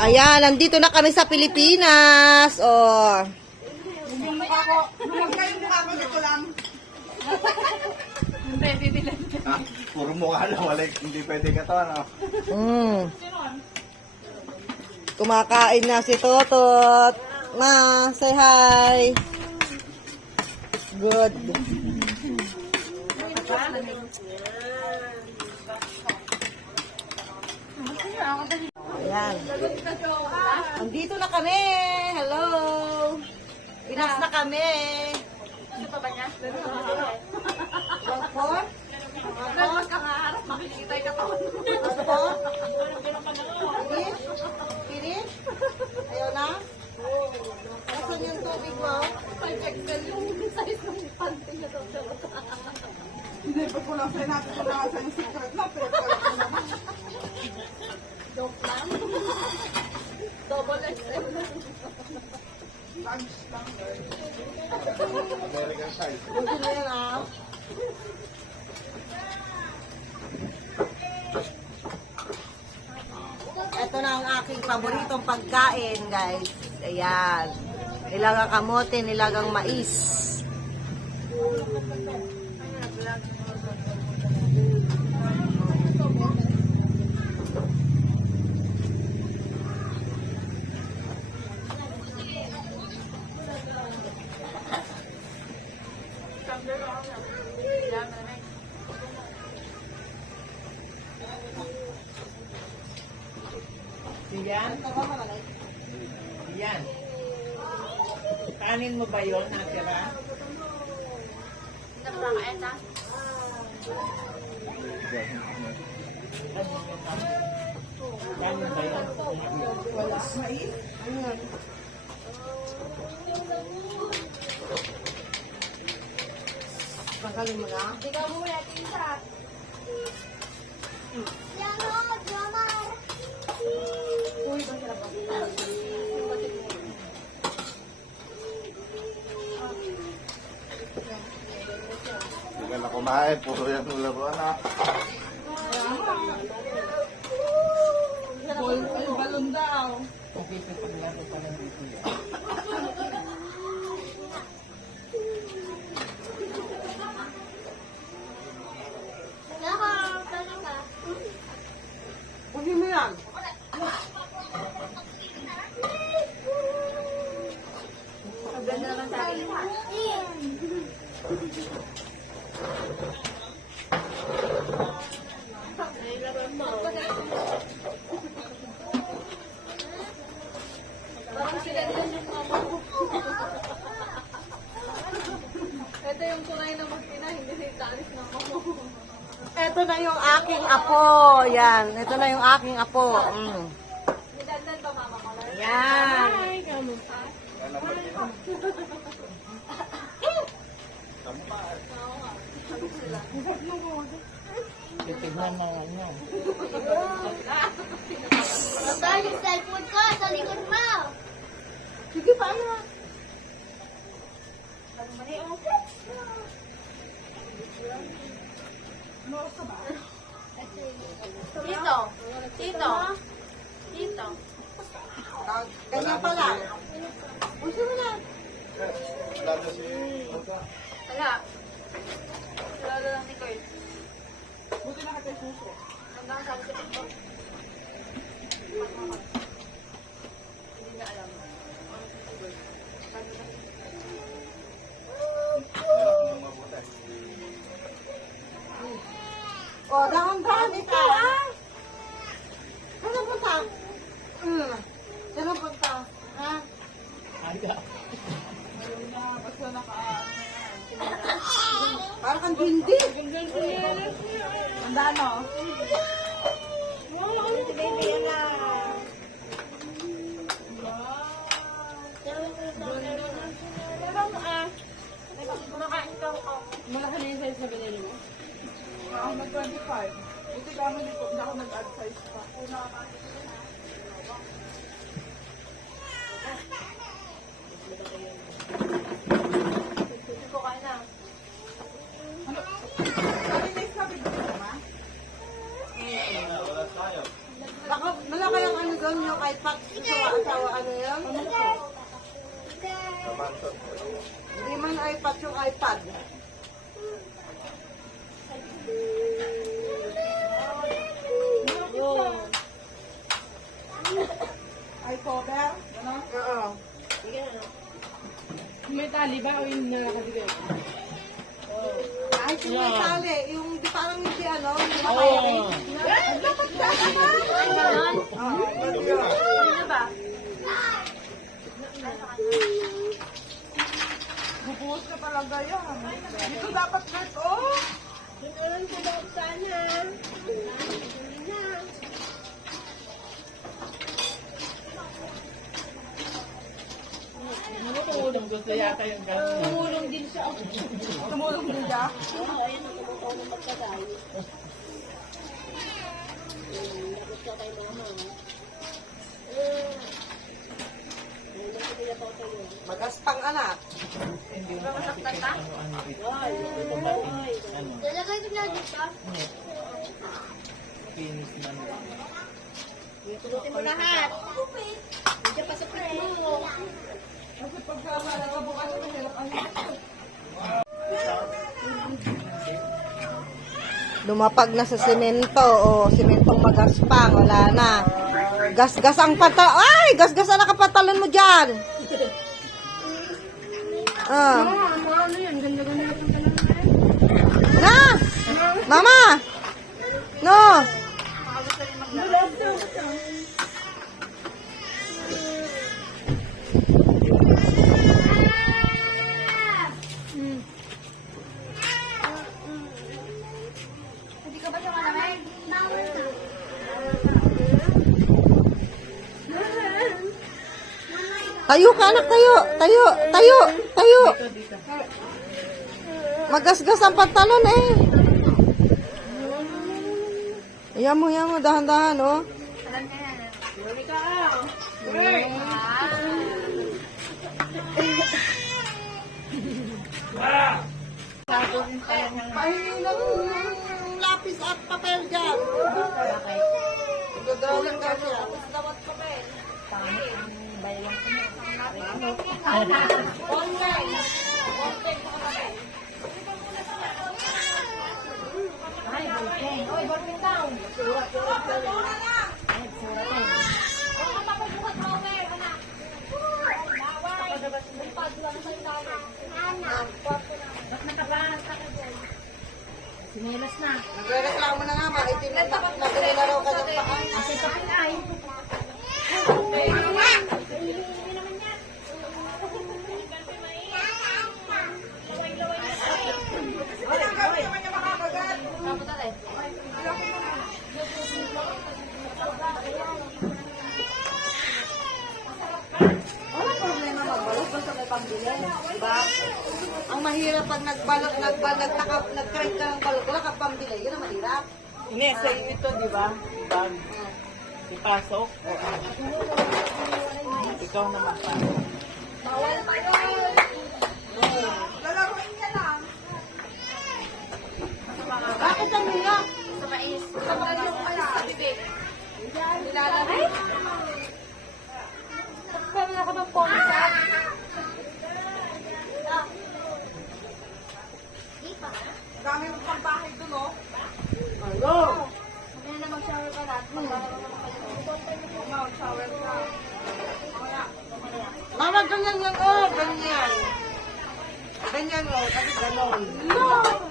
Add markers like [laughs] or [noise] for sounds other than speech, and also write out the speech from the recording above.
Ayan, nandito na kami sa Pilipinas. Oh. Ha? Puro mukha lang, wala, hindi pwede ka to, ano? Mm. Kumakain na si Totot. Ma, say hi. Good. Ayan. Andito na kami. Hello. Pinas na kami. Ano pa ba niya? One four? Nga harap, makikita yung katawan. Ano po? Finish? Finish? Ayaw na? Asan yung tubig mo? 5XL yung size ng panty niya. Hindi, pag kulang sa'yo natin kung nasa yung secret na, pero ko. Joke lang. Double XL. Lunch lang. American size. Buti na yan ah. Ito na ang aking paboritong pagkain, guys. Ayan. Nilagang kamote, nilagang mais. Yan? Yan. Kanin mo ba yun, natira? Kanin ba yun? Wala. Mais? Tanggalin mo na. Hindi ka na kumain, puro yan ulam? Ball, ay, balon daw. Okay, sa paglaro pa lang dito yan. [laughs] Kunin mo yan. Ito yung tunay na mag-ina, hindi si Danis na mo. Ito na yung aking apo. Yan. Ito na yung aking apo. Mm. Yan. Titignan mo ano. Baba yung cellphone ko sa likod mo. Sige, paano? Dito. Dito. Dito. Ganyan pala. Gusto mo na. Lalo si... Wala. Wala lang ni Kurt. Buti na kita suso. Hanggang sabi sa TikTok. Hindi na alam. O, dahan-dahan ikaw, ah. Saan ang punta? Hmm. Saan ang punta? Ha? Aga. Ayun na, basta naka... Parang kang hindi. Ang dano? Si baby, yan na. Malaki na yung size na binili mo? Ako nag-25. Buti kami dito, hindi ako nag-add pa. Una ka Ko ka na. Ano? Sabi na yung sabi ko ma? Baka, wala kayang ano doon yung kahit pag ano? Hindi man iPad yung iPad. Ay, cover. Ano? Oo. May tali ba o yung nakakabigay? Ay, yung may tali. Yung di parang hindi ano, hindi makayarin. Ganon. Oo, ba't yun? Ano ba? Bubuhos ka talaga yan. Dito dapat net, oh. Tumulong gusto yata yung gano'n. Tumulong din siya. Tumulong din siya. Magaspang anak. Hindi mo makakita ano ano ito. Ito ba ano? Lalagay din na dito. Finish man lang. Tulutin mo lahat. Diyan pa sa pit mo. Lumapag na sa semento o sementong magaspang, wala na. Gasgas ang pata... Ay! Gasgas ang nakapatalon mo dyan! Ah. Na! Mama! No! Tayo ka anak, tayo! Tayo! Tayo! Tayo! Magasgas ang pantalon eh. Ayan mo, ayan mo, dahan-dahan, oh. Pahingi ng lapis at papel dyan. Gagawin ka siya. Ay, ballpen. Oy, ballpen daw. Ay, suratin. Baka papabukat mo, Mer. Anak. Bawal. Lipad lang sa ilalim. Anak. Ba't nakabahan ka ka dyan? Sinelas na. Nagreklamo na nga, maitim na nabili na raw kanyang paa. Kasi pambili. Diba? Ang mahirap pag nagbalot, nagbalot, nagtaka, nag-trade ka ng balot, wala kang pambili. Yun ang mahirap. Hindi, sa ito, di ba? Bag. Ipasok. Ikaw na magpasok. Lalaroin Dami mo pang bahay dun, oh. Ano? Hindi na mag-shower ka na. Mag-shower ka. Mama, ganyan yan, oh, ganyan. Ganyan, oh, kasi ganon. Oh.